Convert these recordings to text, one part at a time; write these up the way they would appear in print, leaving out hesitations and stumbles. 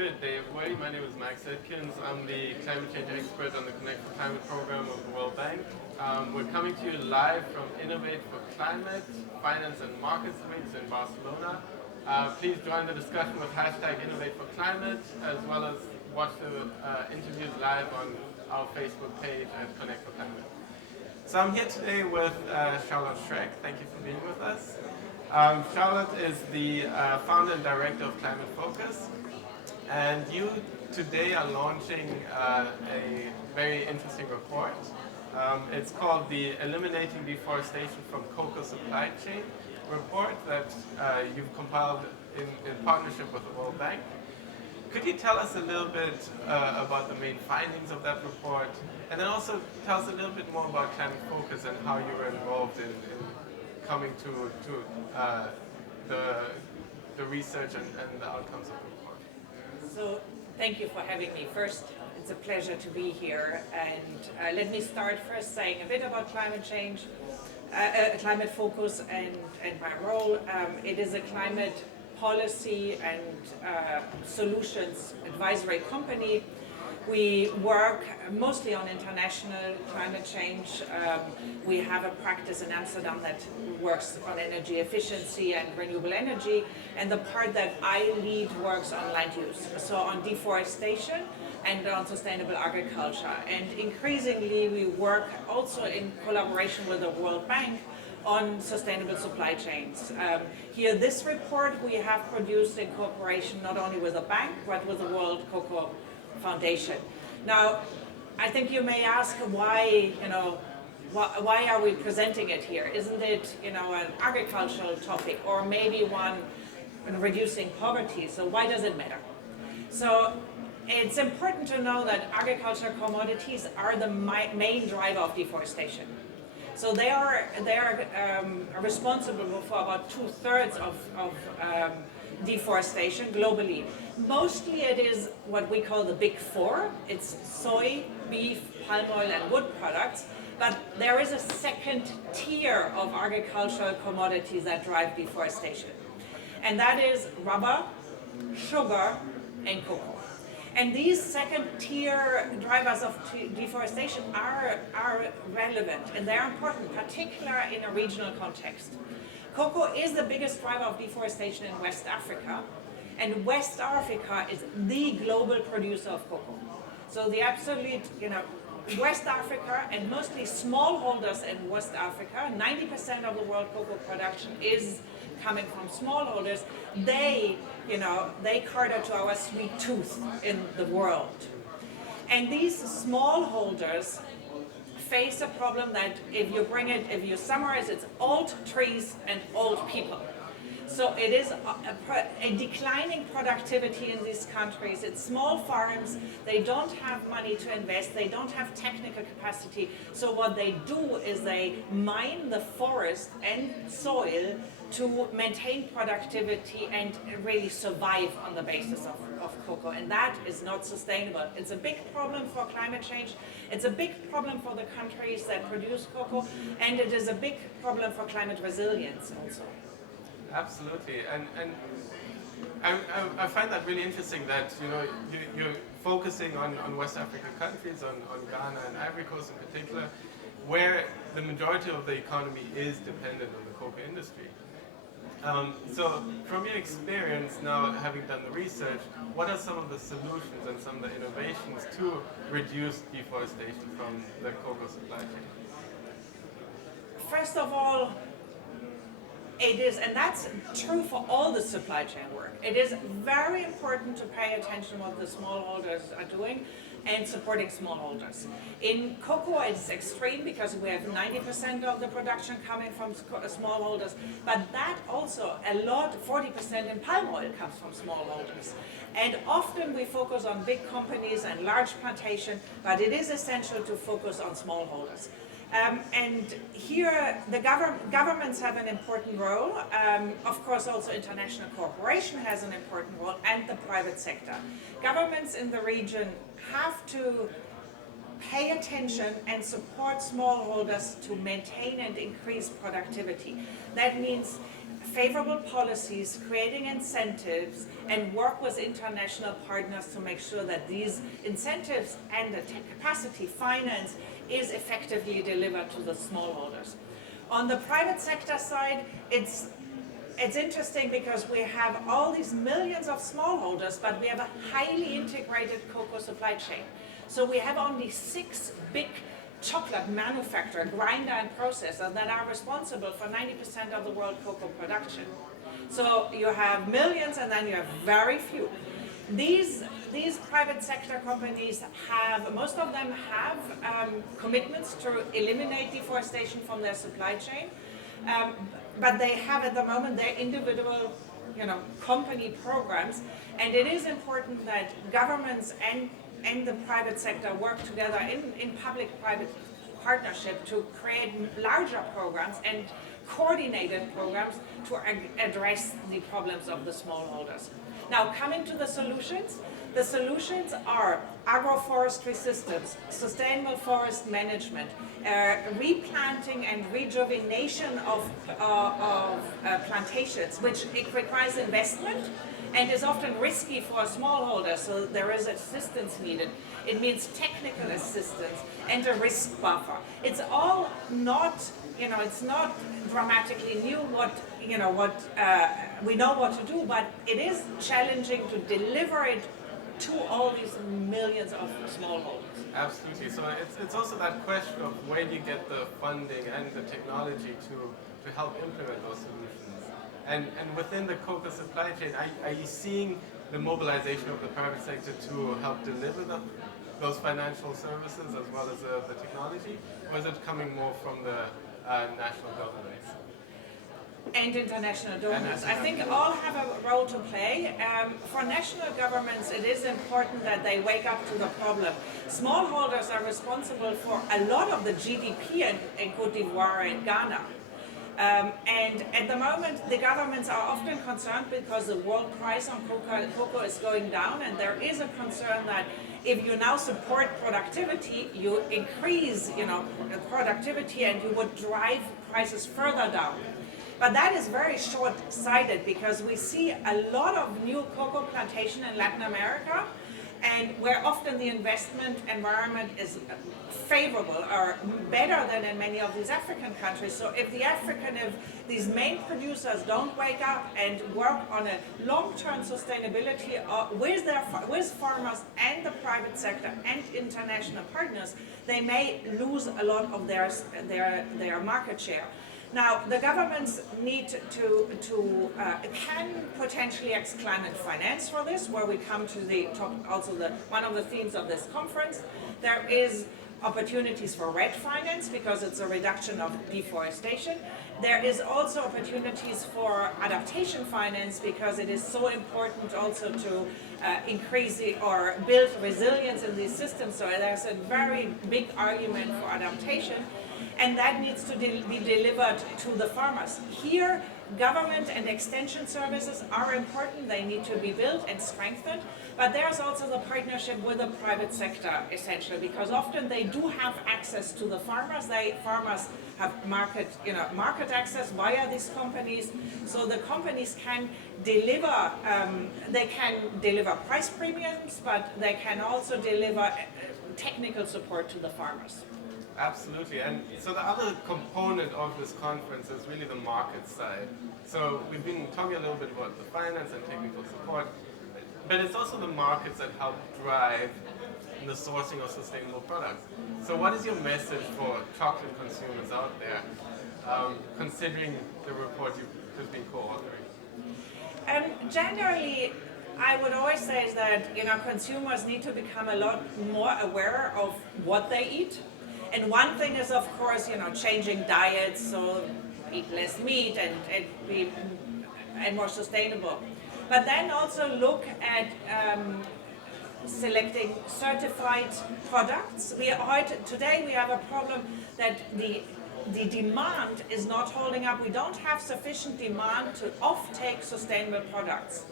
good day, everybody. My name is Max Edkins. I'm the climate change expert on the Connect for Climate program of the World Bank. We're coming to you live from Innovate for Climate, Finance and Markets Weeks in Barcelona. Please join the discussion with hashtag Innovate for Climate, as well as watch the interviews live on our Facebook page at Connect for Climate. So I'm here today with Charlotte Streck. Thank you for being with us. Charlotte is the founder and director of Climate Focus, and you today are launching a very interesting report. It's called the Eliminating Deforestation from Cocoa Supply Chain report that you've compiled in partnership with the World Bank. Could you tell us a little bit about the main findings of that report, and then also tell us a little bit more about Climate Focus and how you were involved in coming to the research and the outcomes of the report? So thank you for having me. First, it's a pleasure to be here, and let me start first saying a bit about climate change, Climate Focus and my role. It is a climate policy and solutions advisory company. We work mostly on international climate change. We have a practice in Amsterdam that works on energy efficiency and renewable energy, and the part that I lead works on land use, so on deforestation and on sustainable agriculture. And increasingly we work also in collaboration with the World Bank on sustainable supply chains. Here, this report we have produced in cooperation not only with the bank but with the World Cocoa Foundation. Now, I think you may ask why, why are we presenting it here? Isn't it, an agricultural topic, or maybe one on reducing poverty? So why does it matter? So it's important to know that agricultural commodities are the main driver of deforestation. So they are responsible for about 2/3 of deforestation globally. Mostly it is what we call the big four. It's soy, beef, palm oil and wood products. But there is a second tier of agricultural commodities that drive deforestation. And that is rubber, sugar and cocoa. And these second tier drivers of deforestation are relevant, and they're important, particularly in a regional context. Cocoa is the biggest driver of deforestation in West Africa, and West Africa is the global producer of cocoa. So the absolute, West Africa, and mostly smallholders in West Africa, 90% of the world cocoa production is coming from smallholders. They cater to our sweet tooth in the world. And these smallholders face a problem that if you summarize, it's old trees and old people. So it is a declining productivity in these countries. It's small farms, they don't have money to invest, they don't have technical capacity. So what they do is they mine the forest and soil to maintain productivity and really survive on the basis of cocoa. And that is not sustainable. It's a big problem for climate change. It's a big problem for the countries that produce cocoa. And it is a big problem for climate resilience also. Absolutely. And I find that really interesting that, you're focusing on West African countries, on Ghana and Ivory Coast in particular, where the majority of the economy is dependent on the cocoa industry. So from your experience now, having done the research, what are some of the solutions and some of the innovations to reduce deforestation from the cocoa supply chain? First of all, it is, and that's true for all the supply chain work, it is very important to pay attention to what the smallholders are doing and supporting smallholders. In cocoa it's extreme because we have 90% of the production coming from smallholders, but that also 40% in palm oil comes from smallholders. And often we focus on big companies and large plantation, but it is essential to focus on smallholders. And here the governments have an important role. Of course also international cooperation has an important role, and the private sector. Governments in the region have to pay attention and support smallholders to maintain and increase productivity. That means favorable policies, creating incentives, and work with international partners to make sure that these incentives and the capacity finance is effectively delivered to the smallholders. On the private sector side, it's interesting because we have all these millions of smallholders, but we have a highly integrated cocoa supply chain. So we have only 6 big chocolate manufacturer, grinder and processor that are responsible for 90% of the world cocoa production. So you have millions and then you have very few. These private sector companies have, most of them have commitments to eliminate deforestation from their supply chain, but they have at the moment their individual company programs, and it is important that governments and the private sector work together in public-private partnership to create larger programs and coordinated programs to address the problems of the smallholders. Now, coming to the solutions are agroforestry systems, sustainable forest management, replanting and rejuvenation of plantations, which it requires investment and is often risky for a smallholder, so there is assistance needed. It means technical assistance and a risk buffer. It's all not, it's not dramatically new we know what to do, but it is challenging to deliver it to all these millions of smallholders. Absolutely. So it's also that question of where do you get the funding and the technology to help implement those solutions. And within the cocoa supply chain, are you seeing the mobilization of the private sector to help deliver those financial services as well as the technology? Or is it coming more from the national governments? And international donors. I think all have a role to play. For national governments, it is important that they wake up to the problem. Smallholders are responsible for a lot of the GDP in Cote d'Ivoire and Ghana. And at the moment, the governments are often concerned because the world price on cocoa is going down, and there is a concern that if you now support productivity, you increase, productivity, and you would drive prices further down. But that is very short-sighted because we see a lot of new cocoa plantation in Latin America, and where often the investment environment is favorable or better than in many of these African countries. So if these main producers don't wake up and work on a long-term sustainability with farmers and the private sector and international partners, they may lose a lot of their market share. Now, the governments need can potentially ex climate finance for this, where we come to one of the themes of this conference. There is opportunities for red finance because it's a reduction of deforestation. There is also opportunities for adaptation finance because it is so important also to increase or build resilience in these systems. So there's a very big argument for adaptation, and that needs to be delivered to the farmers. Here, government and extension services are important. They need to be built and strengthened. But there's also the partnership with the private sector, essentially, because often they do have access to the farmers. Farmers have market access via these companies. So the companies can deliver. They can deliver price premiums, but they can also deliver technical support to the farmers. Absolutely, and so the other component of this conference is really the market side. So we've been talking a little bit about the finance and technical support, but it's also the markets that help drive the sourcing of sustainable products. So what is your message for chocolate consumers out there, considering the report you've been co-authoring? Generally, I would always say that consumers need to become a lot more aware of what they eat. And one thing is, of course, changing diets, so eat less meat and be more sustainable. But then also look at selecting certified products. Today we have a problem that the demand is not holding up. We don't have sufficient demand to off-take sustainable products.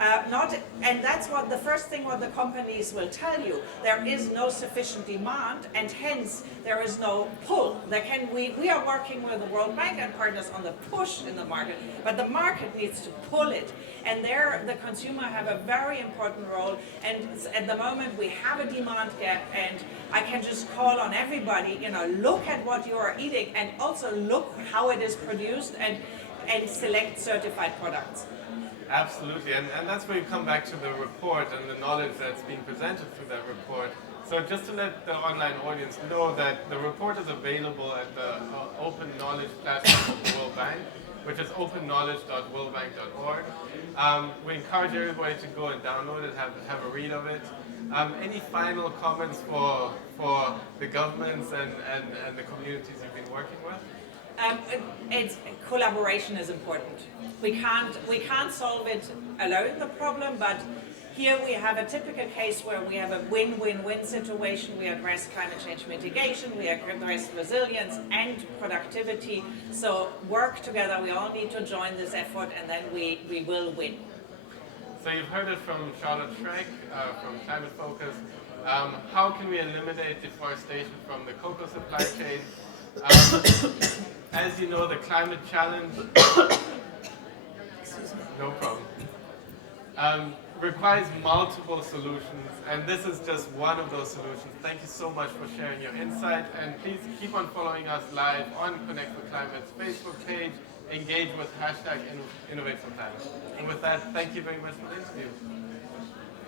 And that's what the first thing what the companies will tell you. There is no sufficient demand, and hence there is no pull. We are working with the World Bank and partners on the push in the market, but the market needs to pull it. And there, the consumer have a very important role. And at the moment, we have a demand gap, and I can just call on everybody. Look at what you are eating, and also look how it is produced, and select certified products. Absolutely, and that's where you come back to the report and the knowledge that's being presented through that report. So just to let the online audience know that the report is available at the Open Knowledge platform of the World Bank, which is openknowledge.worldbank.org. We encourage everybody to go and download it, have a read of it. Any final comments for the governments and the communities you've been working with? Collaboration is important. We can't solve it alone, the problem, but here we have a typical case where we have a win-win-win situation. We address climate change mitigation, we address resilience and productivity. So work together, we all need to join this effort, and then we will win. So you've heard it from Charlotte Streck, from Climate Focus. How can we eliminate deforestation from the cocoa supply chain? As you know, the climate challenge no problem, requires multiple solutions, and this is just one of those solutions. Thank you so much for sharing your insight, and please keep on following us live on Connect for Climate's Facebook page. Engage with hashtag Innovate for Climate. And with that, thank you very much for the interview.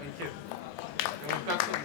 Thank you. And we've got some